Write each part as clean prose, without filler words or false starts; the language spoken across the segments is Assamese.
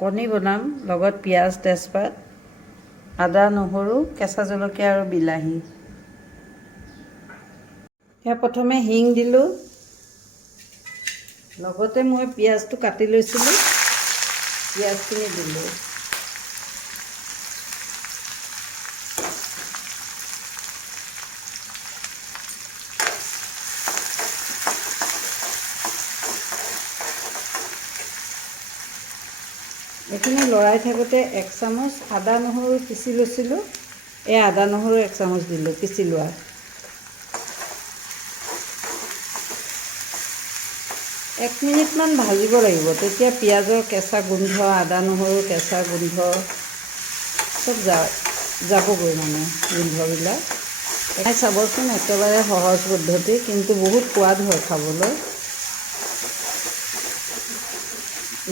কণী বনাম, লগত পিঁয়াজ, তেজপাত, আদা, নহৰু, কেঁচা জলকীয়া আৰু বিলাহী। সেয়া প্ৰথমে হিং দিলোঁ, লগতে মই পিঁয়াজটো কাটি লৈছিলোঁ, পিঁয়াজখিনি দিলোঁ। এইখিনি লৰাই থাকোঁতে 1 চামুচ আদা নহৰু পিচি লৈছিলোঁ, এই আদা নহৰু 1 চামুচ দিলোঁ পিচি লোৱা। এক মিনিটমান ভাজিব লাগিব, তেতিয়া পিঁয়াজৰ কেঁচা গোন্ধ, আদা নহৰু কেঁচা গোন্ধ চব যাবগৈ, মানে গোন্ধবিলাক। খাই চাবচোন, একেবাৰে সহজ পদ্ধতি, কিন্তু বহুত সোৱাদ হয় খাবলৈ।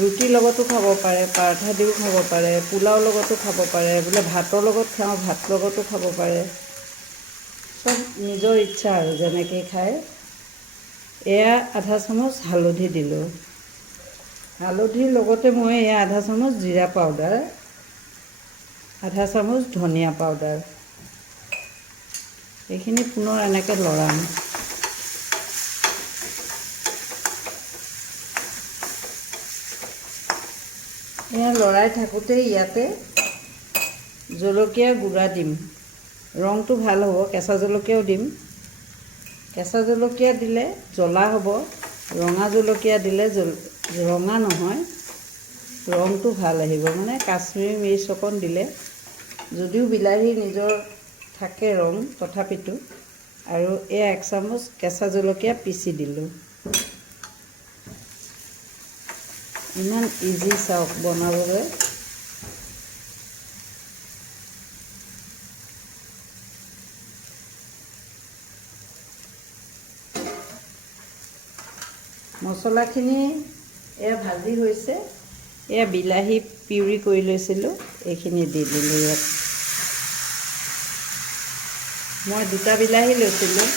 ৰুটিৰ লগতো খাব পাৰে, পৰঠা দিও খাব পাৰে, পোলাওৰ লগতো খাব পাৰে, বোলে ভাতৰ লগত খাওঁ ভাতৰ লগতো খাব পাৰে, চব নিজৰ ইচ্ছা আৰু যেনেকৈ খায়। এয়া আধা চামুচ হালধি দিলোঁ, হালধিৰ লগতে মই এয়া আধা চামুচ জিৰা পাউডাৰ, আধা চামুচ ধনিয়া পাউডাৰ, এইখিনি পুনৰ এনেকৈ লৰাম। এয়া লৰাই থাকোঁতে ইয়াতে জলকীয়া গুড়া দিম, ৰংটো ভাল হ'ব। কেঁচা জলকীয়াও দিম, কেঁচা জলকীয়া দিলে জ্বলা হ'ব, ৰঙা জলকীয়া দিলে ৰঙা নহয়, ৰংটো ভাল আহিব। মানে কাশ্মীৰী মিৰ্চ অকণ দিলে, যদিও বিলাহী নিজৰ থাকে ৰং, তথাপিতো। আৰু এই 1 চামুচ কেঁচা জলকীয়া পিচি দিলোঁ। ইমান ইজি চাওক বনাবলৈ। মছলাখিনি এয়া ভাজি হৈছে, এয়া বিলাহী পিউৰি কৰি লৈছিলোঁ, এইখিনি দি দিলোঁ ইয়াত। মই 2টা বিলাহী লৈছিলোঁ।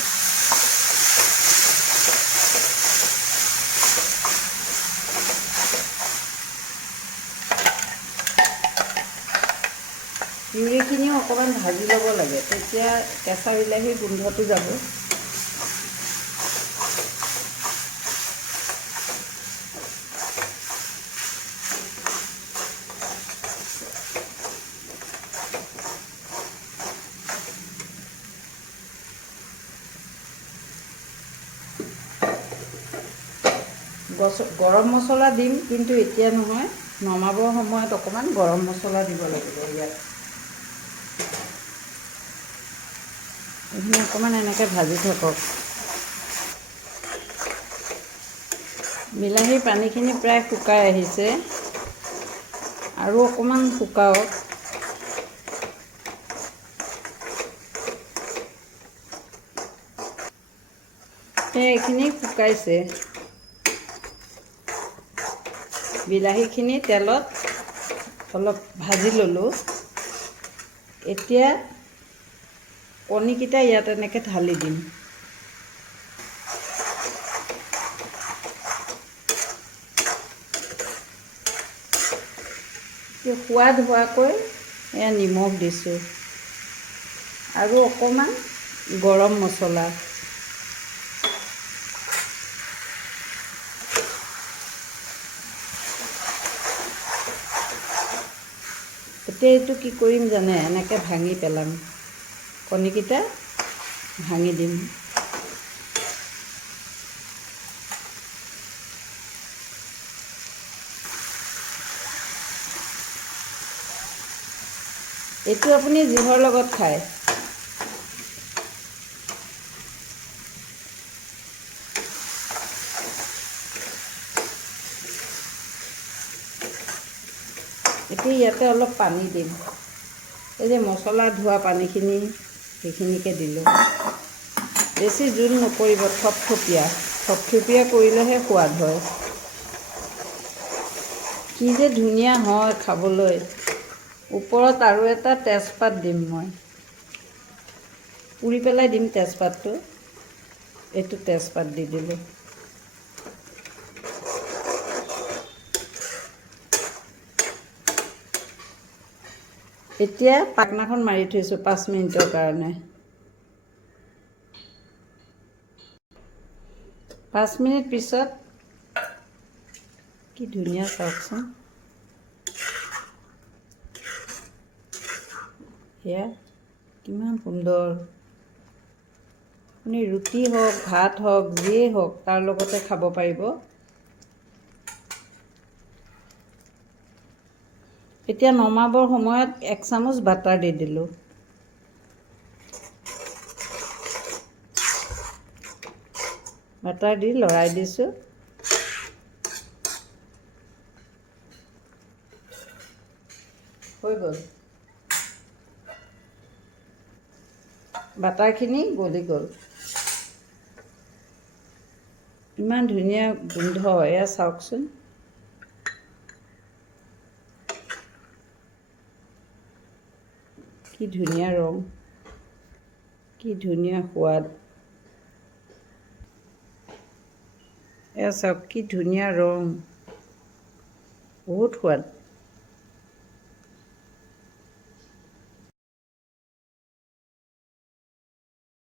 পিউৰিখিনিও অকণমান ভাজি ল'ব লাগে, তেতিয়া কেঁচা বিলাহীৰ গোন্ধটো যাব। গৰম মছলা দিম, কিন্তু এতিয়া নহয়, নমাবৰ সময়ত অকণমান গৰম মছলা দিব লাগিব ইয়াত। এইখিনি অকণমান এনেকৈ ভাজি থাকক। বিলাহীৰ পানীখিনি প্ৰায় শুকাই আহিছে, আৰু অকণমান শুকাওক। এইখিনি শুকাইছে। বিলাহীখিনি তেলত অলপ ভাজি ল'লোঁ। এতিয়া কণীকেইটা ইয়াত এনেকৈ ঢালি দিম। সোৱাদ হোৱাকৈ এয়া নিমখ দিছোঁ, আৰু অকণমান গৰম মছলা। এতিয়া এইটো কি কৰিম জানে, এনেকৈ ভাঙি পেলাম, কণীকেইটা ভাঙি দিম। এইটো আপুনি যিহৰ লগত খায়। এতিয়া ইয়াতে অলপ পানী দিম, এই যে মছলা ধোৱা পানীখিনি, সেইখিনিকে দিলোঁ। বেছি জোল নকৰিব, থপথপীয়া কৰিলেহে সোৱাদ হয়। কি যে ধুনীয়া হয় খাবলৈ। ওপৰত আৰু এটা তেজপাত দিম, মই পুৰি পেলাই দিম তেজপাতটো। এইটো তেজপাত দি দিলোঁ। এতিয়া পাকনাখন মাৰি থৈছোঁ 5 মিনিটৰ কাৰণে। 5 মিনিট পিছত কি ধুনীয়া চাওকচোন, এয়া কিমান সুন্দৰ। আপুনি ৰুটি হওক, ভাত হওক, যিয়েই হওক তাৰ লগতে খাব পাৰিব। এতিয়া নমাবৰ সময়ত 1 চামুচ বাটাৰ দি দিলোঁ। বাটাৰ দি লৰাই দিছোঁ। হৈ গ'ল, বাটাৰখিনি গলি গ'ল। ইমান ধুনীয়া গোন্ধ, এয়া চাওকচোন। কি ধুনীয়া ৰং, কি ধুনীয়া সোৱাদ। এয়া চাওক কি ধুনীয়া ৰং, বহুত সোৱাদ।